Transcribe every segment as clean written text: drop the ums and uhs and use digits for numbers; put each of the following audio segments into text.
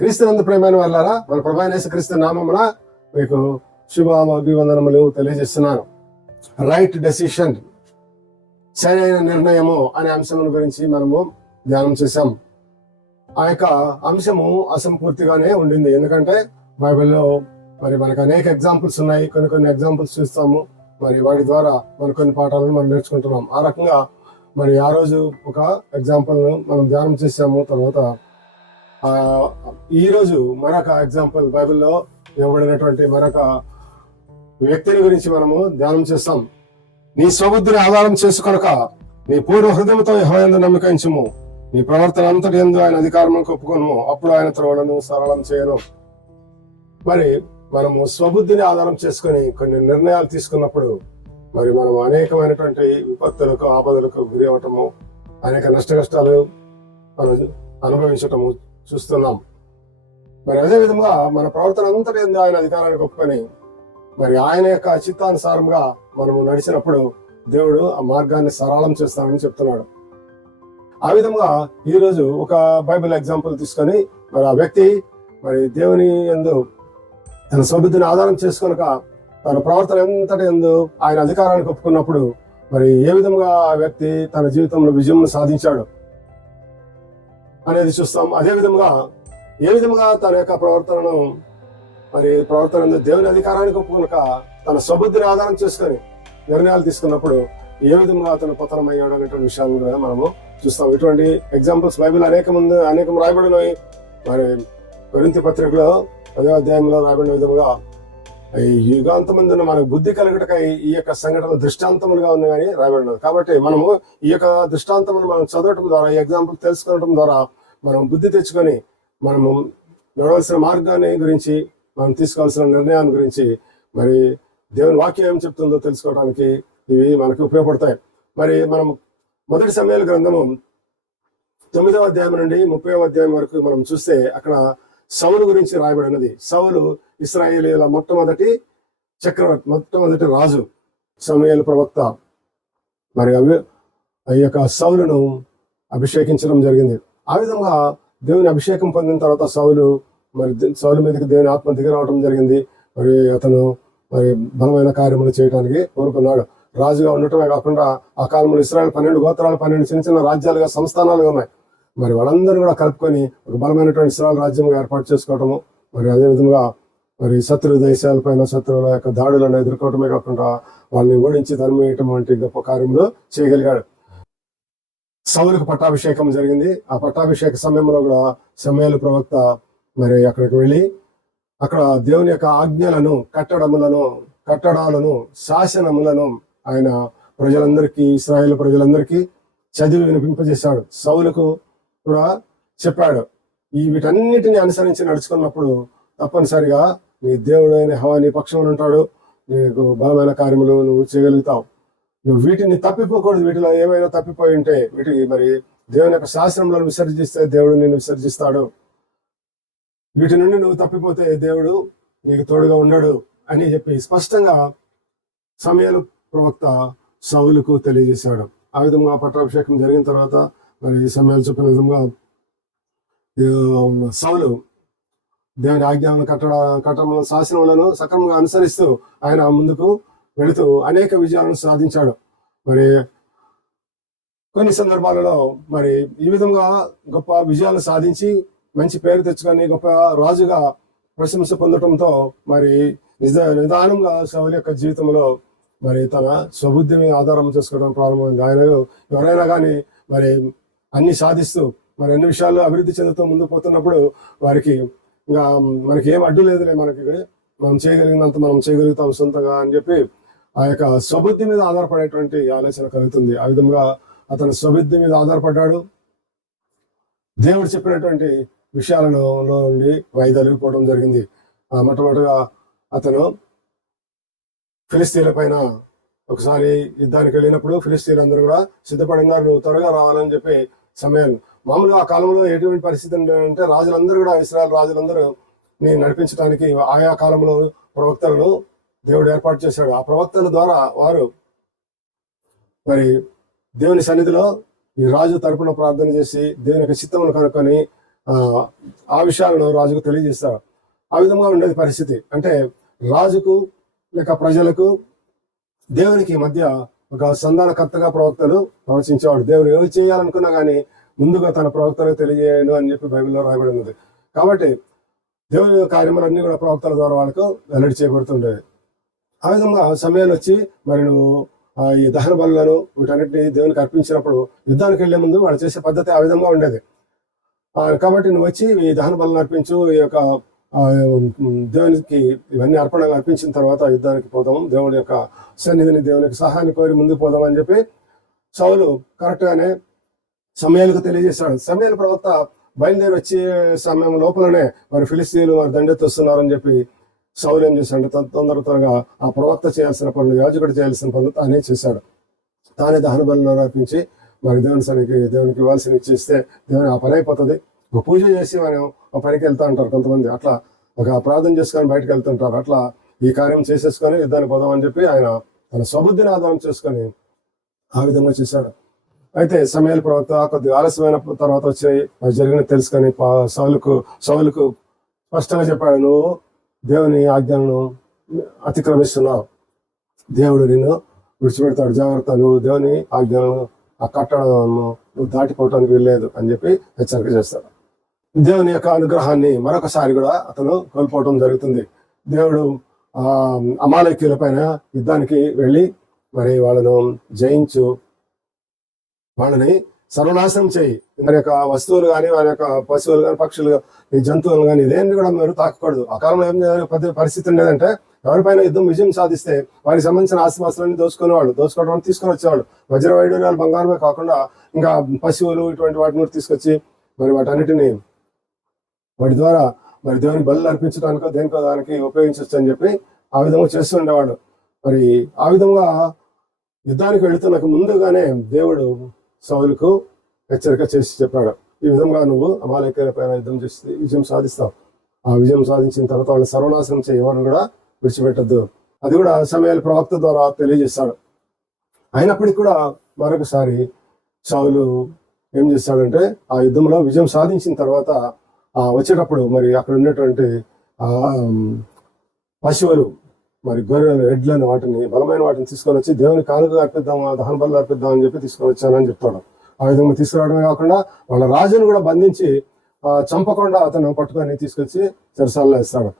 క్రీస్తునందు ప్రియమైన వాళ్ళారా, మన ప్రభు అయిన యేసుక్రీస్తు నామమున మీకు శుభాభివందనములు తెలియజేస్తున్నాను. రైట్ డెసిషన్, సరైన నిర్ణయము అనే అంశం గురించి మనము ధ్యానం చేశాం. ఆ యొక్క అంశము అసంపూర్తిగానే ఉండింది. ఎందుకంటే బైబిల్లో మరి మనకు అనేక ఎగ్జాంపుల్స్ ఉన్నాయి. కొన్ని ఎగ్జాంపుల్స్ చూస్తాము. మరి వాటి ద్వారా మన కొన్ని పాఠాలను మనం నేర్చుకుంటున్నాం. ఆ రకంగా మరి ఆ రోజు ఒక ఎగ్జాంపుల్ మనం ధ్యానం చేసాము. తర్వాత ఈ రోజు మరొక ఎగ్జాంపుల్, బైబిల్లో ఇవ్వబడినటువంటి మరొక వ్యక్తిని గురించి మనము ధ్యానం చేస్తాం. నీ స్వబుద్ధిని ఆధారం చేసుకొనక నీ పూర్వ హృదయంతో యెహోవాయందు నమ్మిక ఉంచుము. నీ ప్రవర్తన అంతటి యందు ఆయన అధికారములకు ఒప్పుకొనుము. అప్పుడు ఆయన త్రోవలను సరళం చేయను. మరి మనము స్వబుద్ధిని ఆధారం చేసుకుని కొన్ని నిర్ణయాలు తీసుకున్నప్పుడు మరి మనం అనేకమైనటువంటి విపత్తులకు, ఆపదలకు గురి అవటము, అనేక నష్ట కష్టాలు మనం అనుభవించటము చూస్తున్నాం. మరి అదే విధంగా మన ప్రవర్తన అంతటి ఆయన అధికారానికి ఒప్పుకొని మరి ఆయన యొక్క చిత్తానుసారంగా మనము నడిచినప్పుడు దేవుడు ఆ మార్గాన్ని సరళం చేస్తామని చెప్తున్నాడు. ఆ విధంగా ఈరోజు ఒక బైబిల్ ఎగ్జాంపుల్ తీసుకొని మరి ఆ వ్యక్తి మరి దేవుని యందు తన స్వబుద్ధిని ఆధారం చేసుకొనక తన ప్రవర్తన ఎంతటి యందు ఆయన అధికారానికి ఒప్పుకున్నప్పుడు మరి ఏ విధంగా ఆ వ్యక్తి తన జీవితంలో విజయం సాధించాడు అనేది చూస్తాం. అదే విధంగా ఏ విధంగా తన యొక్క ప్రవర్తన దేవుని అధికారానికి ఒప్పుకొనక తన స్వబుద్ధిని ఆధారం చేసుకొని నిర్ణయాలు తీసుకున్నప్పుడు ఏ విధంగా అతను పతనమయ్యాడు అనేటువంటి విషయాలను కూడా మనము చూస్తాం. ఇటువంటి ఎగ్జాంపుల్స్ బైబిల్ అనేకం రాయబడినాయి. మరి కొరింథీ పత్రికలో 10వ అధ్యాయంలో రాయబడిన విధముగా ఈ యుగాంతమందున మనకు బుద్ధి కలగటకై ఈ యొక్క సంఘటనలు దృష్టాంతములుగా ఉన్నాయని రాయబడినది. కాబట్టి మనము ఈ యొక్క దృష్టాంతములు మనం చదవటం ద్వారా, ఈ ఎగ్జాంపుల్ తెలుసుకోవడం ద్వారా మనం బుద్ధి తెచ్చుకొని మనము నడవలసిన మార్గాన్ని గురించి, మనం తీసుకోవాల్సిన నిర్ణయాన్ని గురించి, మరి దేవుని వాక్యం ఏం చెప్తుందో తెలుసుకోవడానికి ఇవి మనకు ఉపయోగపడతాయి. మరి మనం మొదటి సమయాల గ్రంథము 9వ అధ్యాయం నుండి 30వ అధ్యాయం వరకు మనం చూస్తే అక్కడ సౌలు గురించి రాయబడినది. సౌలు ఇశ్రాయేలీయుల మొట్టమొదటి రాజు, సమూయేలు ప్రవక్త. మరి ఆ యొక్క సౌలును అభిషేకించడం జరిగింది. ఆ విధంగా దేవుని అభిషేకం పొందిన తర్వాత సౌలు మీదకి దేవుని ఆత్మ దిగి రావడం జరిగింది. మరి అతను బలమైన కార్యములు చేయడానికి కోరుకున్నాడు. రాజుగా ఉండటమే కాకుండా ఆ కాలంలో ఇశ్రాయేలు 12 గోత్రాలు, 12 చిన్న చిన్న రాజ్యాలుగా, సంస్థానాలుగా ఉన్నాయి. మరి వాళ్ళందరూ కూడా కలుపుకొని ఒక బలమైనటువంటి ఇశ్రాయేలు రాజ్యంగా ఏర్పాటు చేసుకోవటము, మరి అదే విధంగా మరి శత్రు దేశాలపైన శత్రువుల యొక్క దాడులను ఎదుర్కోవటమే కాకుండా వాళ్ళని ఓడించి తరిమేయటం వంటి గొప్ప కార్యములు చేయగలిగాడు. సౌలుకు పట్టాభిషేకం జరిగింది. ఆ పట్టాభిషేక సమయంలో కూడా సమూయేలు ప్రవక్త మరి అక్కడికి వెళ్ళి అక్కడ దేవుని యొక్క ఆజ్ఞలను, కట్టడాలను, శాసనములను ఆయన ప్రజలందరికీ, ఇశ్రాయేలు ప్రజలందరికీ చదివి వినిపింపజేశాడు. సౌలుకు కూడా చెప్పాడు, వీటన్నిటిని అనుసరించి నడుచుకున్నప్పుడు తప్పనిసరిగా నీ దేవుడైన యెహోవా నీ పక్షంలో ఉంటాడు, నీకు బలమైన కార్యములు నువ్వు చేయగలుగుతావు. నువ్వు వీటిని తప్పిపోకూడదు. వీటిలో ఏమైనా తప్పిపోయి ఉంటే వీటికి మరి దేవుని యొక్క శాస్త్రంలో విసర్జిస్తే దేవుడు నిన్ను విసర్జిస్తాడు. వీటి నుండి నువ్వు తప్పిపోతే దేవుడు నీకు తోడుగా ఉండడు అని చెప్పి స్పష్టంగా సమూయేలు ప్రవక్త సౌలుకు తెలియజేశాడు. ఆ విధంగా పట్టాభిషేకం జరిగిన తర్వాత మరి సమూయేలు చెప్పిన విధంగా సౌలు దేవుని ఆజ్ఞలను, కట్టడములను, శాసనములను సక్రమంగా అనుసరిస్తూ ఆయన ముందుకు వెళుతూ అనేక విజయాలను సాధించాడు. మరి కొన్ని సందర్భాలలో మరి ఈ విధంగా గొప్ప విజయాలు సాధించి మంచి పేరు తెచ్చుకొని గొప్ప రాజుగా ప్రశంస పొందటంతో మరి నిదానంగా సౌలు యొక్క జీవితంలో మరి తన స్వబుద్ధిని ఆధారం చేసుకోవడం ప్రారంభమైంది. ఆయన ఎవరైనా కానీ మరి అన్ని సాధిస్తూ మరి అన్ని విషయాల్లో అభివృద్ధి చెందుతూ ముందుకు పోతున్నప్పుడు వారికి ఇంకా మనకి ఏం అడ్డు లేదులే, మనం చేయగలిగినంత మనం చేయగలుగుతాం సొంతంగా అని చెప్పి ఆ యొక్క స్వబుద్ధి మీద ఆధారపడేటువంటి ఆలోచన కలుగుతుంది. ఆ విధంగా అతను స్వబుద్ధి మీద ఆధారపడ్డాడు. దేవుడు చెప్పినటువంటి విషయాలలో నుండి వైదొలిగిపోవడం జరిగింది. మొట్టమొదటిగా అతను ఫిలిస్తీన్ల పైన ఒకసారి యుద్ధానికి వెళ్ళినప్పుడు ఫిలిస్తీన్లందరూ కూడా సిద్ధపడినారు, నువ్వు త్వరగా రావాలని చెప్పి సమయాలు. మామూలుగా ఆ కాలంలో ఎటువంటి పరిస్థితి అంటే రాజులందరూ కూడా, ఇశ్రాయేలు రాజులందరూ నడిపించడానికి ఆయా కాలంలో ప్రవక్తలను దేవుడు ఏర్పాటు చేశాడు. ఆ ప్రవక్తల ద్వారా వారు మరి దేవుని సన్నిధిలో ఈ రాజు తరపున ప్రార్థన చేసి దేవుని యొక్క చిత్తమును కనుక్కొని ఆ విషయాలను రాజుకు తెలియజేస్తారు. ఆ విధంగా ఉండేది పరిస్థితి. అంటే రాజుకు లేక ప్రజలకు దేవునికి మధ్య ఒక సంధానకర్తగా ప్రవక్తలు ప్రవచించేవాడు. దేవుడు ఏమి చేయాలనుకున్నా కానీ ముందుగా తన ప్రవక్తలకు తెలియజేయను అని చెప్పి బైబిల్లో రాయబడి ఉంది. కాబట్టి దేవుని కార్యములన్నీ కూడా ప్రవక్తల ద్వారా వాళ్ళకు వెల్లడి చేయబడుతుండేవి. ఆ విధంగా సమయాలు వచ్చి మరి నువ్వు ఈ దహన బలులను వీటన్నిటిని దేవునికి అర్పించినప్పుడు యుద్ధానికి వెళ్లే ముందు వాళ్ళు చేసే పద్ధతి ఆ విధంగా ఉండేది. కాబట్టి నువ్వు వచ్చి ఈ దహన బలులను అర్పించు, ఈ యొక్క దేవునికి ఇవన్నీ అర్పణలు అర్పించిన తర్వాత యుద్ధానికి పోదాము, దేవుని యొక్క సన్నిధిని దేవుని యొక్క సహాయాన్ని కోరి ముందుకు పోదాం అని చెప్పి సౌలు కరెక్ట్ గానే సమయాలకు తెలియజేశాడు. సమయాల ప్రవక్త బయలుదేరి వచ్చే సమయం లోపలనే మరి ఫిలిస్తీన్లు మరి దండెత్తి వస్తున్నారని చెప్పి సౌలు ఏం చేశాడు, త్వరగా ఆ ప్రవక్త చేయాల్సిన పనులు, యాజకుడు చేయాల్సిన పనులు తానే చేశాడు. తానే దహన బలులను అర్పించి మరి దేవునికి ఇవ్వాల్సిన ఇచ్చేస్తే దేవుని ఆ పని అయిపోతుంది. ఒక పూజ చేసి మనం ఒక పనికి వెళ్తా ఉంటారు కొంతమంది, అట్లా ఒక ప్రార్థన చేసుకొని బయటకు వెళ్తుంటారు. అట్లా ఈ కార్యం చేసేసుకొని యుద్ధానికి పోదామని చెప్పి ఆయన తన స్వబుద్ధిని ఆధారం చేసుకొని ఆ విధంగా చేశాడు. అయితే సమయాల ప్రవక్త కొద్దిగా ఆలస్యమైన తర్వాత వచ్చి జరిగిన తెలుసుకొని సౌలుకు స్పష్టంగా చెప్పాడు, నువ్వు దేవుని ఆజ్ఞలను అతిక్రమిస్తున్నావు, దేవుడు నిన్ను విడిచిపెడతాడు, జాగ్రత్త, నువ్వు దేవుని ఆజ్ఞలను ఆ కట్టడము నువ్వు దాటిపోవటానికి వెళ్ళలేదు అని చెప్పి హెచ్చరిక చేస్తాడు. దేవుని యొక్క అనుగ్రహాన్ని మరొకసారి కూడా అతను కోల్పోవడం జరుగుతుంది. దేవుడు అమాలేకీయుల పైన యుద్ధానికి వెళ్ళి మరి వాళ్ళను జయించు, వాళ్ళని సర్వనాశనం చేయి, వారి యొక్క వస్తువులు కానీ వారి యొక్క పశువులు కానీ పక్షులు ఈ జంతువులు కానీ ఇదేంటి కూడా మీరు తాకకూడదు. ఆ కాలంలో ఏం పరిస్థితి ఉండేదంటే ఎవరిపైన యుద్ధం విజయం సాధిస్తే వారికి సంబంధించిన ఆస్తిపాస్తులన్నీ దోచుకోవడం తీసుకొని వచ్చేవాళ్ళు. వజ్ర వైడూర్యాలు బంగారమే కాకుండా ఇంకా పశువులు ఇటువంటి వాటిని కూడా తీసుకొచ్చి మరి వాటన్నిటిని వాటి ద్వారా మరి దేవుని బలులు అర్పించడానికో దేనికో దానికి ఉపయోగించవచ్చు అని చెప్పి ఆ విధంగా చేస్తుండేవాడు. మరి ఆ విధంగా యుద్ధానికి వెళుతున్నకు ముందుగానే దేవుడు సౌలుకు హెచ్చరిక చేసి చెప్పాడు, ఈ విధంగా నువ్వు అమాలేకీయుల పైన యుద్ధం చేసి విజయం సాధిస్తావు. ఆ విజయం సాధించిన తర్వాత వాళ్ళని సర్వనాశనం చేయి, ఎవరిని కూడా విడిచిపెట్టద్దు. అది కూడా సమయాల ప్రవక్త ద్వారా తెలియజేస్తాడు. అయినప్పటికీ కూడా మరొకసారి సౌలు ఏం చేస్తాడంటే ఆ యుద్ధంలో విజయం సాధించిన తర్వాత వచ్చేటప్పుడు మరి అక్కడ ఉన్నటువంటి పశువులు మరి గొర్రెలు, ఎడ్లను, వాటిని బలమైన వాటిని తీసుకొని వచ్చి దేవుని కానుకగా అర్పిద్దాం, దహన బలులు అర్పిద్దాం అని చెప్పి తీసుకొని వచ్చానని చెప్తాడు. ఆ విధంగా తీసుకురావడమే కాకుండా వాళ్ళ రాజును కూడా బంధించి చంపకుండా అతను పట్టుకొని తీసుకొచ్చి చెరసాలలో ఇస్తాడు.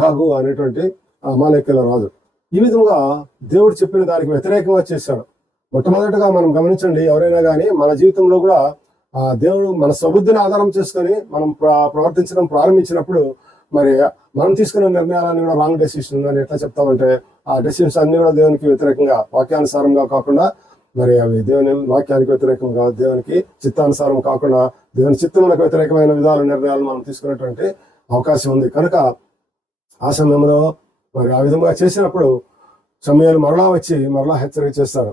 గాగు అనేటువంటి అమాలేకీయుల రాజు. ఈ విధంగా దేవుడు చెప్పిన దానికి వ్యతిరేకంగా చేశాడు. మొట్టమొదటిగా మనం గమనించండి, ఎవరైనా కానీ మన జీవితంలో కూడా దేవుడు మన స్వబుద్ధిని ఆధారం చేసుకొని మనం ప్రవర్తించడం ప్రారంభించినప్పుడు మరి మనం తీసుకున్న నిర్ణయాలన్నీ కూడా రాంగ్ డెసిషన్ అని ఎట్లా చెప్తామంటే ఆ డెసిషన్స్ అన్ని కూడా దేవునికి వ్యతిరేకంగా వాక్యానుసారంగా కాకుండా మరి అవి దేవుని వాక్యానికి వ్యతిరేకంగా దేవునికి చిత్తానుసారం కాకుండా దేవుని చిత్తములకు వ్యతిరేకమైన విధాల నిర్ణయాలు మనం తీసుకునేటువంటి అవకాశం ఉంది. కనుక ఆ సమయంలో మరి ఆ విధంగా చేసినప్పుడు సమయాలు మరలా హెచ్చరిక చేస్తారు.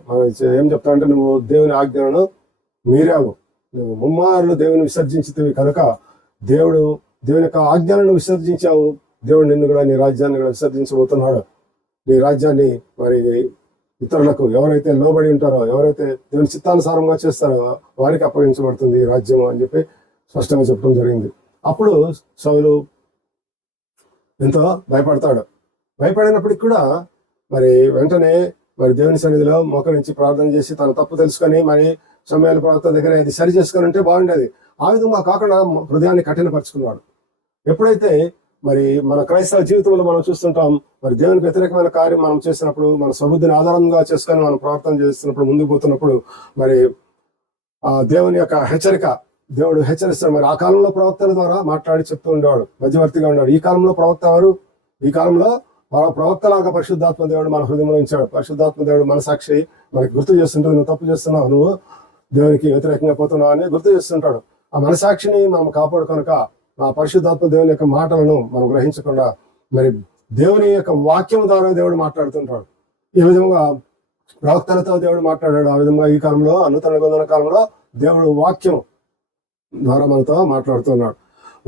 ఏం చెప్తారంటే నువ్వు దేవుని ఆజ్ఞలను మీరావు, నువ్వు ముమ్మారులు దేవుని విసర్జించితివి కనుక దేవుని యొక్క ఆజ్ఞలను విసర్జించావు, దేవుడు నిన్ను కూడా నీ రాజ్యాన్ని కూడా విసర్జించబోతున్నాడు. నీ రాజ్యాన్ని మరి ఇతరులకు ఎవరైతే లోబడి ఉంటారో, ఎవరైతే దేవుని చిత్తానుసారంగా చేస్తారో వారికి అప్పగించబడుతుంది ఈ రాజ్యం అని చెప్పి స్పష్టంగా చెప్పడం జరిగింది. అప్పుడు సౌలు ఎంతో భయపడతాడు. భయపడినప్పటికి కూడా మరి వెంటనే మరి దేవుని సన్నిధిలో మోకరించి ప్రార్థన చేసి తన తప్పు తెలుసుకొని మరి సమయాల ప్రవక్త దగ్గర ఇది సరి చేసుకొని ఉంటే బాగుండేది. ఆ విధంగా కాకుండా హృదయాన్ని కఠినపరుచుకున్నాడు. ఎప్పుడైతే మరి మన క్రైస్తవ జీవితంలో మనం చూస్తుంటాం, మరి దేవునికి వ్యతిరేకమైన కార్యం మనం చేసినప్పుడు, మన స్వబుద్ధిని ఆధారంగా చేసుకొని మనం ప్రార్థన చేస్తున్నప్పుడు, ముందుకు పోతున్నప్పుడు మరి దేవుని యొక్క హెచ్చరిక దేవుడు హెచ్చరిస్తాడు. మరి ఆ కాలంలో ప్రవక్తల ద్వారా మాట్లాడి చెప్తూ ఉండేవాడు, మధ్యవర్తిగా ఉన్నాడు. ఈ కాలంలో ప్రవక్త ఎవరు? ఈ కాలంలో ప్రవక్తలాగా పరిశుద్ధాత్మ దేవుడు మన హృదయంలో ఉంచాడు. పరిశుద్ధాత్మ దేవుడు మన సాక్షి మనకి గుర్తు చేస్తుంటాడు, నువ్వు తప్పు చేస్తున్నావు, నువ్వు దేవునికి వ్యతిరేకంగా పోతున్నావు అని గుర్తు చేస్తుంటాడు. ఆ మనసాక్షిని మనం కాపాడు కనుక ఆ పరిశుద్ధాత్మ దేవుని యొక్క మాటలను మనం గ్రహించకుండా మరి దేవుని యొక్క వాక్యం ద్వారా దేవుడు మాట్లాడుతుంటాడు. ఈ విధంగా ప్రవక్తలతో దేవుడు మాట్లాడాడు. ఆ విధంగా ఈ కాలంలో నూతన నిబంధన కాలంలో దేవుడు వాక్యం ద్వారా మనతో మాట్లాడుతున్నాడు.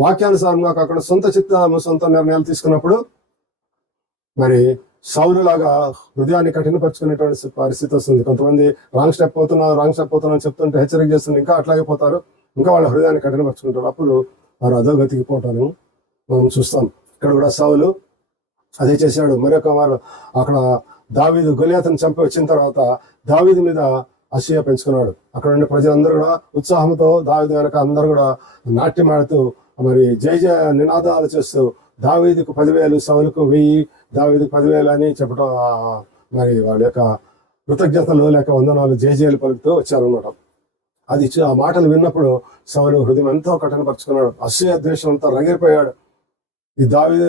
వాక్యానుసారంగా కాకుండా సొంత నిర్ణయాలు తీసుకున్నప్పుడు మరి సౌలు లాగా హృదయాన్ని కఠినపరుచుకునేటువంటి పరిస్థితి వస్తుంది. కొంతమంది రాంగ్ స్టెప్ అవుతున్నా చెప్తుంటే హెచ్చరిక చేస్తుంటే ఇంకా అట్లాగే పోతారు, ఇంకా వాళ్ళ హృదయాన్ని కఠినపరుచుకుంటారు. అప్పుడు వారు అధోగతికి పోవటాన్ని మనం చూస్తాం. ఇక్కడ కూడా సౌలు అదే చేశాడు. మరొక వారు అక్కడ దావీదు గొలియాతును చంపి వచ్చిన తర్వాత దావీదు మీద అసూయ పెంచుకున్నాడు. అక్కడ ఉండే ప్రజలందరూ కూడా ఉత్సాహంతో దావీదు వెనక అందరూ కూడా నాట్యం ఆడుతూ మరి జయ జయ నినాదాలు చేస్తూ దావీదుకు 10,000 సౌలుకు 1000, దావీదుకు 10,000 అని చెప్పడం మరి వాళ్ళ యొక్క కృతజ్ఞతలు లేక వందనాలు జయజయలు పలుకుతూ వచ్చారనమాట. అది ఆ మాటలు విన్నప్పుడు సౌలు హృదయం ఎంతో కఠినపరుచుకున్నాడు. అసూయ ద్వేషం అంతా రగిలిపోయాడు. ఈ దావీదు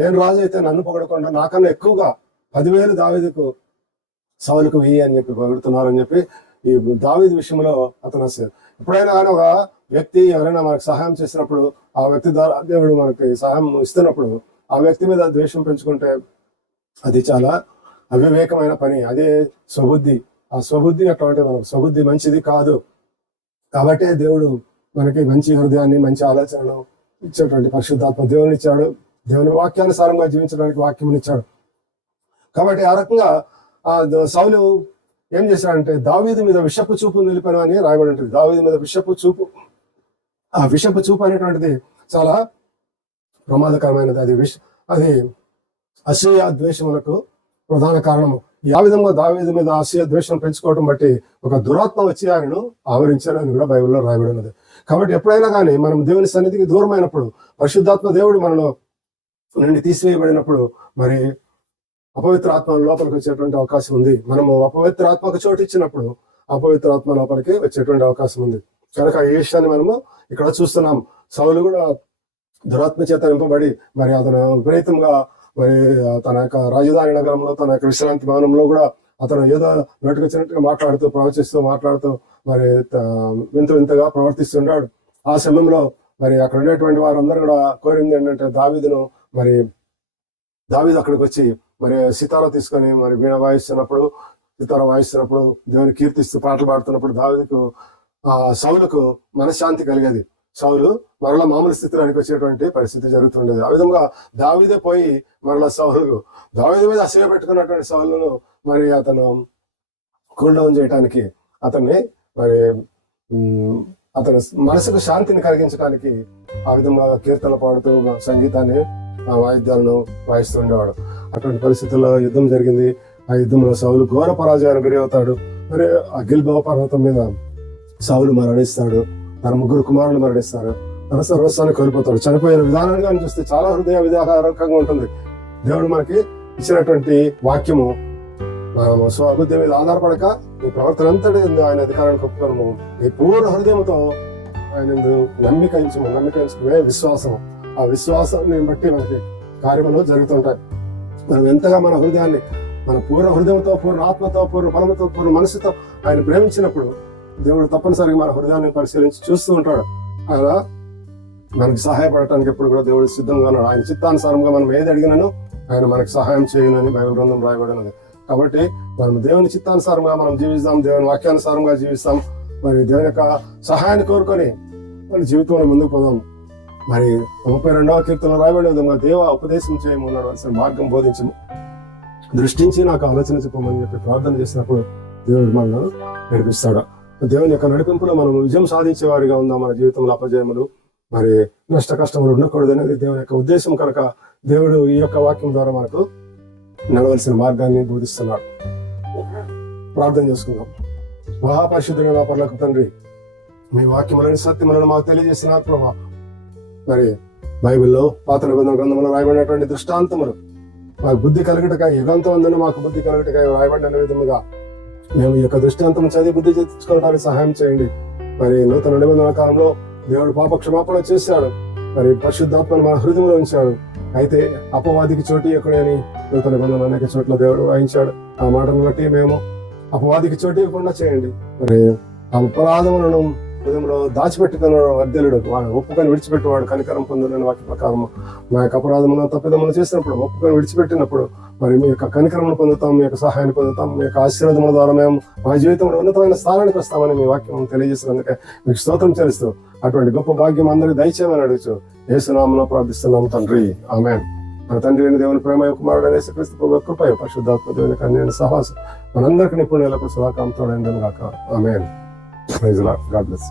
నేను రాజు అయితే నన్ను పొగడకుండా నాకన్నా ఎక్కువగా 10,000 దావీదుకు సౌలుకు 1000 అని చెప్పి పొగుడుతున్నారని చెప్పి ఈ దావీదు విషయంలో అతను ఎప్పుడైనా కానీ ఒక వ్యక్తి ఎవరైనా మనకు సహాయం చేసినప్పుడు ఆ వ్యక్తి ద్వారా దేవుడు మనకి సహాయం ఇస్తున్నప్పుడు ఆ వ్యక్తి మీద ద్వేషం పెంచుకుంటే అది చాలా అవివేకమైన పని. అదే స్వబుద్ధి. ఆ స్వబుద్ధి అటువంటి స్వబుద్ధి మంచిది కాదు. కాబట్టి దేవుడు మనకి మంచి హృదయాన్ని మంచి ఆలోచనలు ఇచ్చేటువంటి పరిశుద్ధాత్మ దేవుని ఇచ్చాడు. దేవుని వాక్యానుసారంగా జీవించడానికి వాక్యం ఇచ్చాడు. కాబట్టి ఆ రకంగా సౌలు ఏం చేశాడంటే దావీదు మీద విషపు చూపు నిలిపాను అని రాయబడి ఉంటుంది. దావీదు మీద విషపు చూపు, ఆ విషపు చూపు అనేటువంటిది చాలా ప్రమాదకరమైనది. అది అసూయ ద్వేషములకు ప్రధాన కారణము. ఆ విధంగా దావీదు మీద అసూయ ద్వేషం పెంచుకోవడం బట్టి ఒక దురాత్మ వచ్చి ఆయనను ఆవరించారని కూడా బైబిల్లో రాయబడి ఉన్నది. కాబట్టి ఎప్పుడైనా కానీ మనం దేవుని సన్నిధికి దూరమైనప్పుడు, పరిశుద్ధాత్మ దేవుడు మనలో నుండి తీసివేయబడినప్పుడు మరి అపవిత్ర ఆత్మ లోపలికి వచ్చేటువంటి అవకాశం ఉంది. మనము అపవిత్ర ఆత్మకు చోటు ఇచ్చినప్పుడు అపవిత్ర ఆత్మ లోపలికి వచ్చేటువంటి అవకాశం ఉంది. కనుక ఈ విషయాన్ని మనము ఇక్కడ చూస్తున్నాం. సౌలు కూడా దురాత్మ చేత నింపబడి మరి అతను విపరీతంగా మరి తన యొక్క రాజధాని నగరంలో తన యొక్క విశ్రాంతి భవనంలో కూడా అతను ఏదో నోటికొచ్చినట్టుగా మాట్లాడుతూ మాట్లాడుతూ మరి వింతగా ప్రవర్తిస్తున్నాడు. ఆ సమయంలో మరి అక్కడ ఉండేటువంటి వారందరూ కూడా కోరింది ఏంటంటే దావీదును మరి దావీదు అక్కడికి వచ్చి మరి సితారా తీసుకొని మరి వీణ వాయిస్తున్నప్పుడు దేవుని కీర్తిస్తూ పాటలు పాడుతున్నప్పుడు దావీదుకు సౌలుకు మనశ్శాంతి కలిగేది. సౌలు మరలా మామూలు స్థితిలోనికి వచ్చేటువంటి పరిస్థితి జరుగుతుండేది. ఆ విధంగా దావీదే పోయి మరలా దావీదు మీద అసూయ పెట్టుకున్నటువంటి సౌలును మరి అతను కూల్ డౌన్ చేయడానికి అతన్ని మరి అతని మనసుకు శాంతిని కలిగించడానికి ఆ విధంగా కీర్తనలు పాడుతూ సంగీతాన్ని వాయిద్యాలను వాయిస్తుండేవాడు. అటువంటి పరిస్థితుల్లో యుద్ధం జరిగింది. ఆ యుద్ధంలో సౌలు ఘోర పరాజయానికి గురి అవుతాడు. మరి ఆ గిల్బోవ పర్వతం మీద సౌలు మరణిస్తాడు. తన 3 కుమారులు మరణిస్తారు. తన సర్వస్వాన్ని కోల్పోతాడు. చనిపోయిన విధానాన్ని చూస్తే చాలా హృదయ విధారకంగా ఉంటుంది. దేవుడు మనకి ఇచ్చినటువంటి వాక్యము మనము స్వబుద్ధి మీద ఆధారపడక ఈ ప్రవర్తన అంతటి ఆయన అధికారానికి ఒప్పుకోవడము ఈ పూర్ణ హృదయంతో ఆయన నమ్మిక ఉంచుకునే విశ్వాసం. ఆ విశ్వాసాన్ని బట్టి మనకి కార్యములు జరుగుతుంటాయి. మనం ఎంతగా మన హృదయాన్ని మన పూర్ణ హృదయంతో, పూర్ణ ఆత్మతో, పూర్ణ బలముతో, పూర్ణ మనసుతో ఆయన ప్రేమించినప్పుడు దేవుడు తప్పనిసరిగా మన హృదయాన్ని పరిశీలించి చూస్తూ ఉంటాడు. ఆయన మనకి సహాయపడటానికి ఎప్పుడు కూడా దేవుడు సిద్ధంగా ఉన్నాడు. ఆయన చిత్తానుసారంగా మనం ఏది అడిగినానో ఆయన మనకి సహాయం చేయనని బైబిల్ గ్రంథం రాయబడినది. కాబట్టి మనం దేవుని చిత్తానుసారంగా మనం జీవిస్తాం, దేవుని వాక్యానుసారంగా జీవిస్తాం. మరి దేవుని యొక్క సహాయాన్ని కోరుకొని మన జీవితంలో ముందుకు పోదాం. మరి 32వ కీర్తనలో రాయబడిన విధంగా దేవ ఉపదేశం చేయము, నడవలసిన మార్గం బోధించము, దృష్టించి నాకు ఆలోచన చెప్పమని చెప్పి ప్రార్థన చేసినప్పుడు దేవుడు మనల్ని నడిపిస్తాడు. దేవుని యొక్క నడిపింపులో మనం విజయం సాధించే వారిగా ఉందాం. మన జీవితంలో అపజయములు మరి నష్ట కష్టములు ఉండకూడదు అనేది దేవుని యొక్క ఉద్దేశం. కనుక దేవుడు ఈ యొక్క వాక్యం ద్వారా మనకు నడవలసిన మార్గాన్ని బోధిస్తున్నాడు. ప్రార్థన చేసుకుందాం. మహాపరిశుద్ధుడైన మా పరలోకపు తండ్రి, మీ వాక్యములని సత్యములను మాకు తెలియజేస్తున్నారు ప్రభా. మరి బైబిల్లో పాత నిబంధన గ్రంథంలో రాయబడినటువంటి దృష్టాంతములు మాకు బుద్ధి కలుగుటకాయ, యుగాంతమందున మాకు బుద్ధి కలుగుటకాయ రాయబడిన విధముగా మేము ఈ యొక్క దృష్టాంతం చదివి బుద్ధి తెచ్చుకోవడానికి సహాయం చేయండి. మరి నూతన నిబంధన కాలంలో దేవుడు పాప క్షమాపణ చేశాడు. మరి పరిశుద్ధాత్మను మన హృదయంలో ఉంచాడు. అయితే అపవాదికి చోటు ఎక్కడని నూతన నిబంధన అనేక చోట్ల దేవుడు వాయించాడు. ఆ మాటను బట్టి మేము అపవాదికి చోటు ఇవ్వకుండా చేయండి. మరి ఆ అపరాధములను హృదయంలో దాచిపెట్టుకున్న వర్ధలుడు వాడు ఒప్పుకొని విడిచిపెట్టేవాడు కనికరం పొందులని వాక్య ప్రకారం మా యొక్క అపరాధమును తప్పిదములు చేసినప్పుడు ఒప్పుకొని విడిచిపెట్టినప్పుడు మరి మీ యొక్క కనికరమును పొందుతాం, మీ యొక్క సహాయాన్ని పొందుతాం, మీ యొక్క ఆశీర్వాదముల ద్వారా మేము మా జీవితంలో ఉన్నతమైన స్థానానికి వస్తామని మీ వాక్యం తెలియజేసినందుకే మీకు స్తోత్రం చేస్తూ అటువంటి గొప్ప భాగ్యం అందరికీ దయచేయమని అడుగుచు యేసు నామములో ప్రార్థిస్తున్నాం తండ్రి, ఆమేన్. మన తండ్రి అయిన దేవుని ప్రేమ కుమారుడు యేసు క్రీస్తు ప్రభువు కృప పరిశుద్ధాత్మ దేవుని కన్యైన సహవాసం మనందరికీ నిపుణులకు సదాకాలం తోడైందని గాక, amen. Praise the Lord. God bless.